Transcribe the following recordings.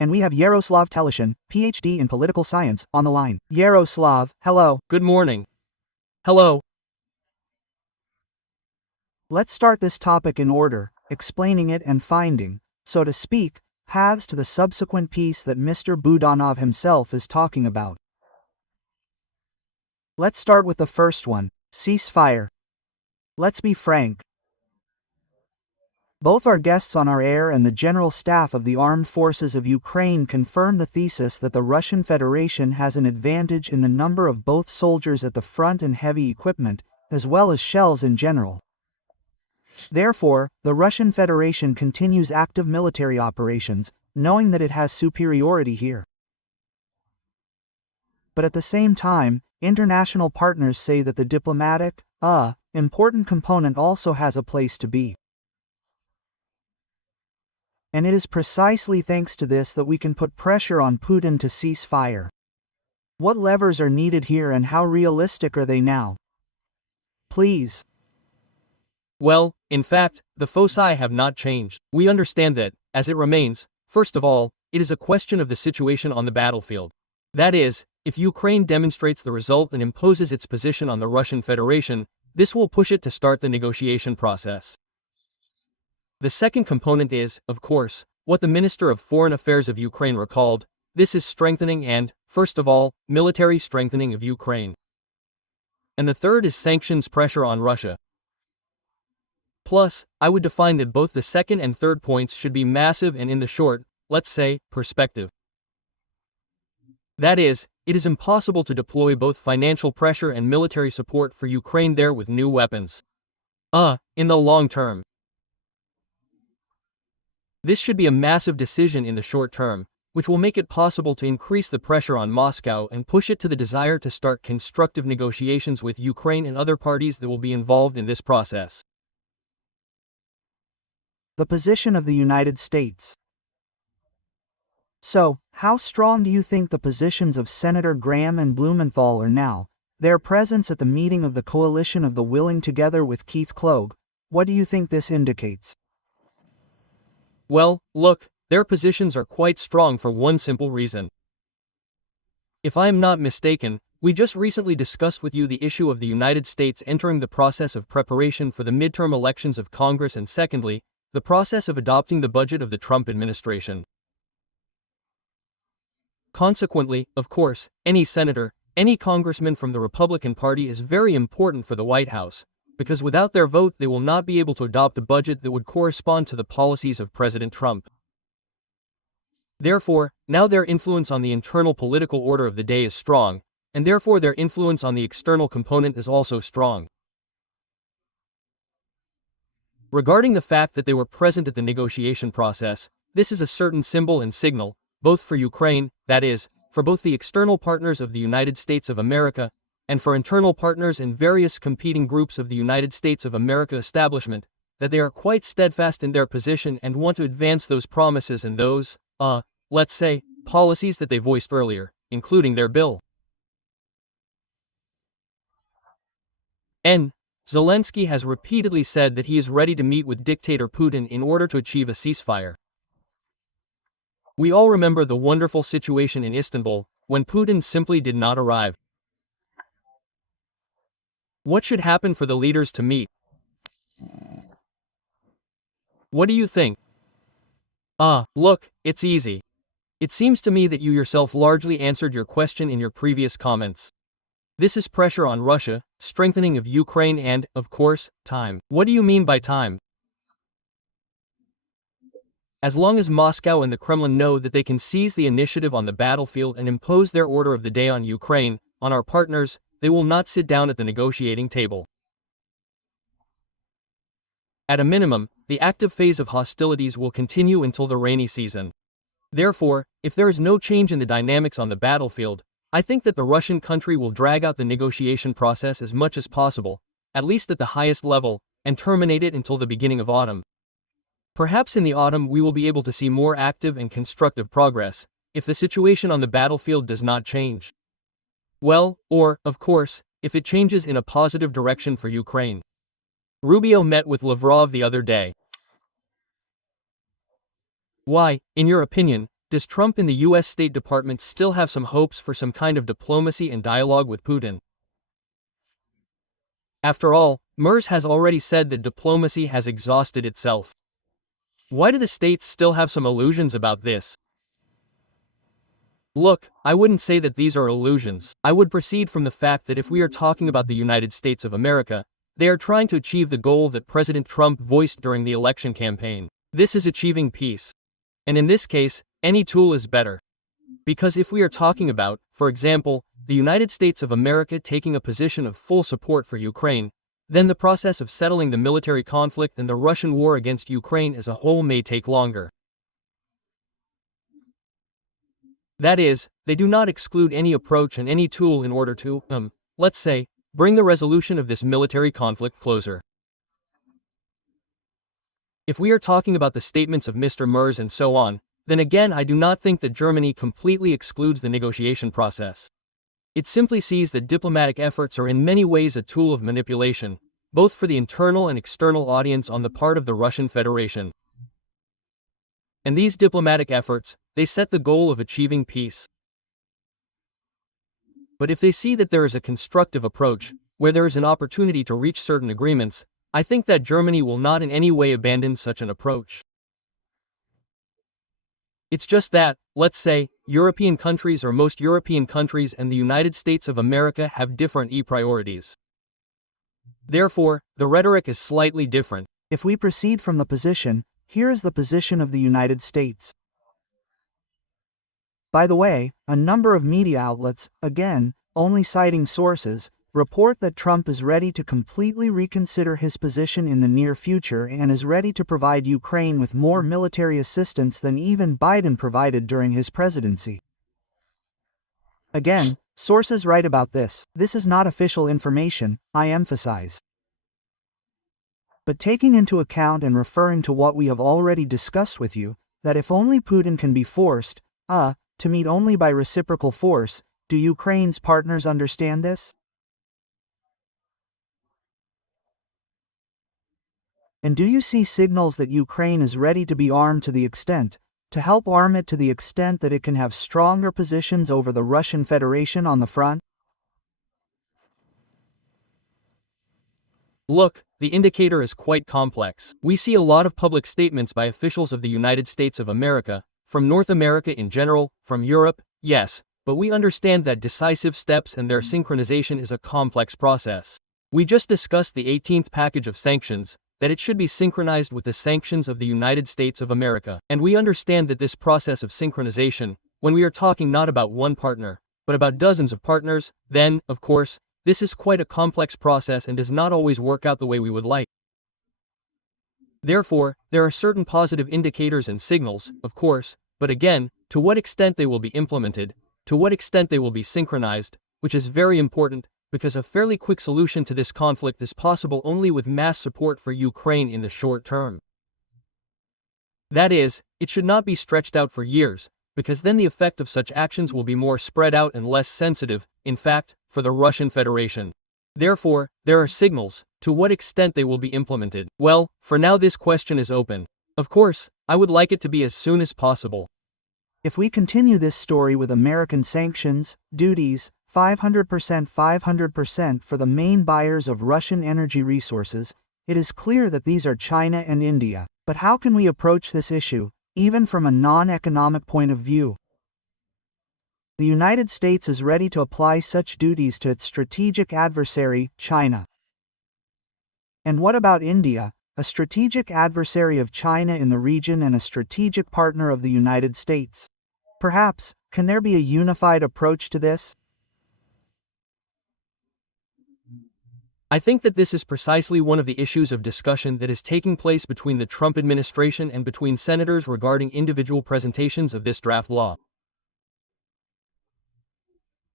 And we have Yaroslav Teleshun, PhD in political science, on the line. Yaroslav, hello. Good morning. Hello. Let's start this topic in order, explaining it and finding, so to speak, paths to the subsequent peace that Mr. Budanov himself is talking about. Let's start with the first one, ceasefire. Let's be frank. Both our guests on our air and the General Staff of the Armed Forces of Ukraine confirm the thesis that the Russian Federation has an advantage in the number of both soldiers at the front and heavy equipment, as well as shells in general. Therefore, the Russian Federation continues active military operations, knowing that it has superiority here. But at the same time, international partners say that the diplomatic, important component also has a place to be. And it is precisely thanks to this that we can put pressure on Putin to cease fire. What levers are needed here and how realistic are they now? Please. Well, in fact, the foci have not changed. We understand that, as it remains, first of all, it is a question of the situation on the battlefield. That is, if Ukraine demonstrates the result and imposes its position on the Russian Federation, this will push it to start the negotiation process. The second component is, of course, what the Minister of Foreign Affairs of Ukraine recalled. This is strengthening and, first of all, military strengthening of Ukraine. And the third is sanctions pressure on Russia. Plus, I would define that both the second and third points should be massive and in the short, let's say, perspective. That is, it is impossible to deploy both financial pressure and military support for Ukraine there with new weapons. In the long term. This should be a massive decision in the short term, which will make it possible to increase the pressure on Moscow and push it to the desire to start constructive negotiations with Ukraine and other parties that will be involved in this process. The position of the United States. So, how strong do you think the positions of Senator Graham and Blumenthal are now? Their presence at the meeting of the Coalition of the Willing together with Keith Klogh, what do you think this indicates? Well, look, their positions are quite strong for one simple reason. If I am not mistaken, we just recently discussed with you the issue of the United States entering the process of preparation for the midterm elections of Congress and secondly, the process of adopting the budget of the Trump administration. Consequently, of course, any senator, any congressman from the Republican Party is very important for the White House, because without their vote they will not be able to adopt a budget that would correspond to the policies of President Trump. Therefore, now their influence on the internal political order of the day is strong, and therefore their influence on the external component is also strong. Regarding the fact that they were present at the negotiation process, this is a certain symbol and signal, both for Ukraine, that is, for both the external partners of the United States of America, and for internal partners in various competing groups of the United States of America establishment, that they are quite steadfast in their position and want to advance those promises and those, let's say, policies that they voiced earlier, including their bill. Zelensky has repeatedly said that he is ready to meet with dictator Putin in order to achieve a ceasefire. We all remember the wonderful situation in Istanbul, when Putin simply did not arrive. What should happen for the leaders to meet? What do you think? Look, it's easy. It seems to me that you yourself largely answered your question in your previous comments. This is pressure on Russia, strengthening of Ukraine and, of course, time. What do you mean by time? As long as Moscow and the Kremlin know that they can seize the initiative on the battlefield and impose their order of the day on Ukraine, on our partners, they will not sit down at the negotiating table. At a minimum, the active phase of hostilities will continue until the rainy season. Therefore, if there is no change in the dynamics on the battlefield, I think that the Russian country will drag out the negotiation process as much as possible, at least at the highest level, and terminate it until the beginning of autumn. Perhaps in the autumn we will be able to see more active and constructive progress, if the situation on the battlefield does not change. Well, or, of course, if it changes in a positive direction for Ukraine. Rubio met with Lavrov the other day. Why, in your opinion, does Trump and the US State Department still have some hopes for some kind of diplomacy and dialogue with Putin? After all, MERS has already said that diplomacy has exhausted itself. Why do the states still have some illusions about this? Look, I wouldn't say that these are illusions. I would proceed from the fact that if we are talking about the United States of America, they are trying to achieve the goal that President Trump voiced during the election campaign. This is achieving peace. And in this case, any tool is better. Because if we are talking about, for example, the United States of America taking a position of full support for Ukraine, then the process of settling the military conflict and the Russian war against Ukraine as a whole may take longer. That is, they do not exclude any approach and any tool in order to, let's say, bring the resolution of this military conflict closer. If we are talking about the statements of Mr. MERS and so on, then again I do not think that Germany completely excludes the negotiation process. It simply sees that diplomatic efforts are in many ways a tool of manipulation, both for the internal and external audience on the part of the Russian Federation. And these diplomatic efforts, they set the goal of achieving peace. But if they see that there is a constructive approach, where there is an opportunity to reach certain agreements, I think that Germany will not in any way abandon such an approach. It's just that, let's say, European countries or most European countries and the United States of America have different priorities. Therefore, the rhetoric is slightly different. If we proceed from the position, here is the position of the United States. By the way, a number of media outlets, again, only citing sources, report that Trump is ready to completely reconsider his position in the near future and is ready to provide Ukraine with more military assistance than even Biden provided during his presidency. Again, sources write about this. This is not official information, I emphasize. But taking into account and referring to what we have already discussed with you, that if only Putin can be forced, to meet only by reciprocal force, do Ukraine's partners understand this? And do you see signals that Ukraine is ready to be armed to the extent, to help arm it to the extent that it can have stronger positions over the Russian Federation on the front? Look, the indicator is quite complex. We see a lot of public statements by officials of the United States of America, from North America in general, from Europe, yes, but we understand that decisive steps and their synchronization is a complex process. We just discussed the 18th package of sanctions, that it should be synchronized with the sanctions of the United States of America. And we understand that this process of synchronization, when we are talking not about one partner, but about dozens of partners, then, of course, this is quite a complex process and does not always work out the way we would like. Therefore, there are certain positive indicators and signals, of course, but again, to what extent they will be implemented, to what extent they will be synchronized, which is very important, because a fairly quick solution to this conflict is possible only with mass support for Ukraine in the short term. That is, it should not be stretched out for years, because then the effect of such actions will be more spread out and less sensitive, in fact, for the Russian Federation. Therefore, there are signals. To what extent they will be implemented? Well, for now this question is open. Of course, I would like it to be as soon as possible. If we continue this story with American sanctions, duties, 500% for the main buyers of Russian energy resources, it is clear that these are China and India. But how can we approach this issue, even from a non-economic point of view? The United States is ready to apply such duties to its strategic adversary, China. And what about India, a strategic adversary of China in the region and a strategic partner of the United States? Perhaps, can there be a unified approach to this? I think that this is precisely one of the issues of discussion that is taking place between the Trump administration and between senators regarding individual presentations of this draft law.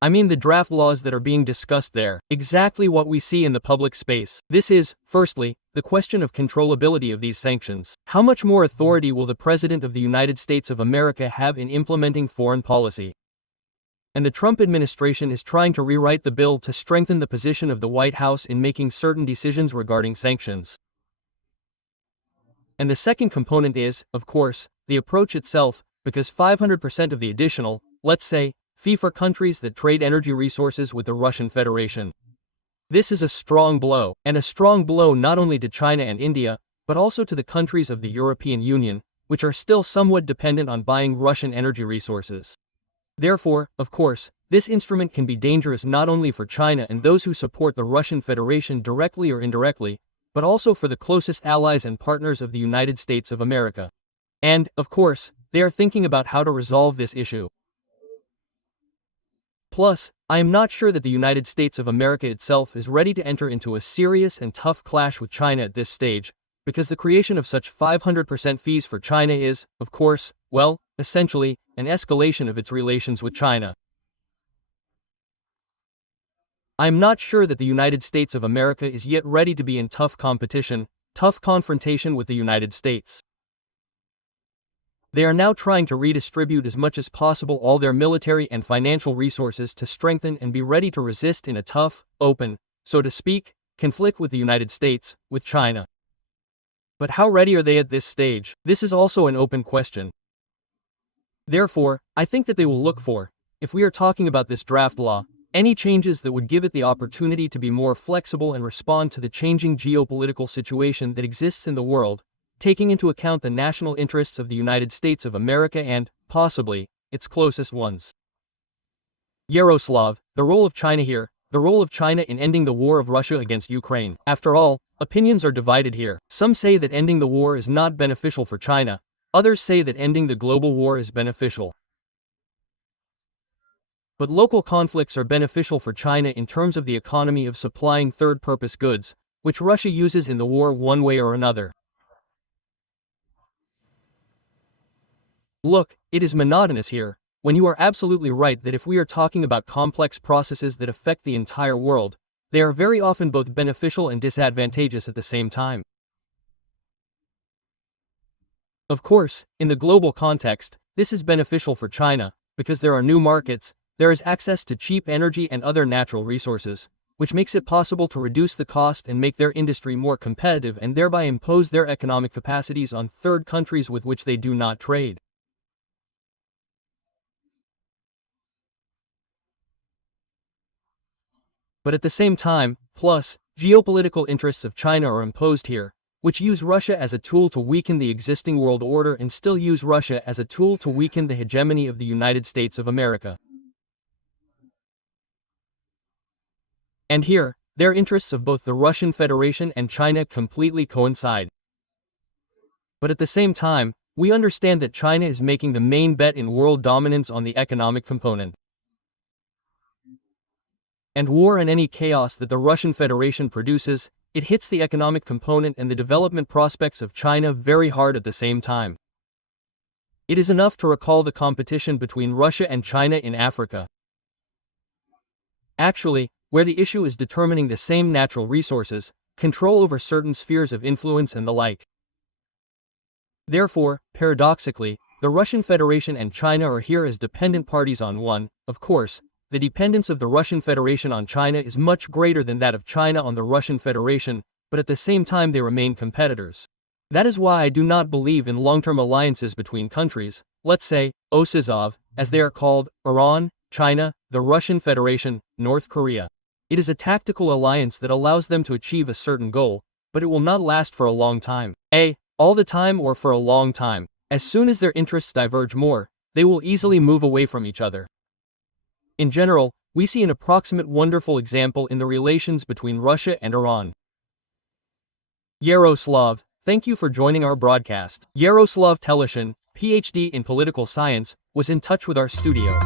I mean the draft laws that are being discussed there, exactly what we see in the public space. This is, firstly, the question of controllability of these sanctions. How much more authority will the President of the United States of America have in implementing foreign policy? And the Trump administration is trying to rewrite the bill to strengthen the position of the White House in making certain decisions regarding sanctions. And the second component is, of course, the approach itself, because 500% of the additional, let's say, fee for countries that trade energy resources with the Russian Federation. This is a strong blow, and a strong blow not only to China and India, but also to the countries of the European Union, which are still somewhat dependent on buying Russian energy resources. Therefore, of course, this instrument can be dangerous not only for China and those who support the Russian Federation directly or indirectly, but also for the closest allies and partners of the United States of America. And, of course, they are thinking about how to resolve this issue. Plus, I am not sure that the United States of America itself is ready to enter into a serious and tough clash with China at this stage, because the creation of such 500% fees for China is, of course, well, essentially, an escalation of its relations with China. I am not sure that the United States of America is yet ready to be in tough competition, tough confrontation with the United States. They are now trying to redistribute as much as possible all their military and financial resources to strengthen and be ready to resist in a tough, open, so to speak, conflict with the United States, with China. But how ready are they at this stage? This is also an open question. Therefore, I think that they will look for, if we are talking about this draft law, any changes that would give it the opportunity to be more flexible and respond to the changing geopolitical situation that exists in the world, taking into account the national interests of the United States of America and, possibly, its closest ones. Yaroslav, the role of China here, the role of China in ending the war of Russia against Ukraine. After all, opinions are divided here. Some say that ending the war is not beneficial for China, others say that ending the global war is beneficial. But local conflicts are beneficial for China in terms of the economy of supplying third-purpose goods, which Russia uses in the war one way or another. Look, it is monotonous here, when you are absolutely right that if we are talking about complex processes that affect the entire world, they are very often both beneficial and disadvantageous at the same time. Of course, in the global context, this is beneficial for China, because there are new markets, there is access to cheap energy and other natural resources, which makes it possible to reduce the cost and make their industry more competitive and thereby impose their economic capacities on third countries with which they do not trade. But at the same time, plus, geopolitical interests of China are imposed here, which use Russia as a tool to weaken the existing world order and still use Russia as a tool to weaken the hegemony of the United States of America. And here, their interests of both the Russian Federation and China completely coincide. But at the same time, we understand that China is making the main bet in world dominance on the economic component. And war and any chaos that the Russian Federation produces, it hits the economic component and the development prospects of China very hard at the same time. It is enough to recall the competition between Russia and China in Africa. Actually, where the issue is determining the same natural resources, control over certain spheres of influence and the like. Therefore, paradoxically, the Russian Federation and China are here as dependent parties on one. Of course, the dependence of the Russian Federation on China is much greater than that of China on the Russian Federation, but at the same time they remain competitors. That is why I do not believe in long-term alliances between countries, let's say, OSISOV, as they are called, Iran, China, the Russian Federation, North Korea. It is a tactical alliance that allows them to achieve a certain goal, but it will not last for a long time. All the time or for a long time. As soon as their interests diverge more, they will easily move away from each other. In general, we see an approximate wonderful example in the relations between Russia and Iran. Yaroslav, thank you for joining our broadcast. Yaroslav Teleshun, PhD in political science, was in touch with our studio.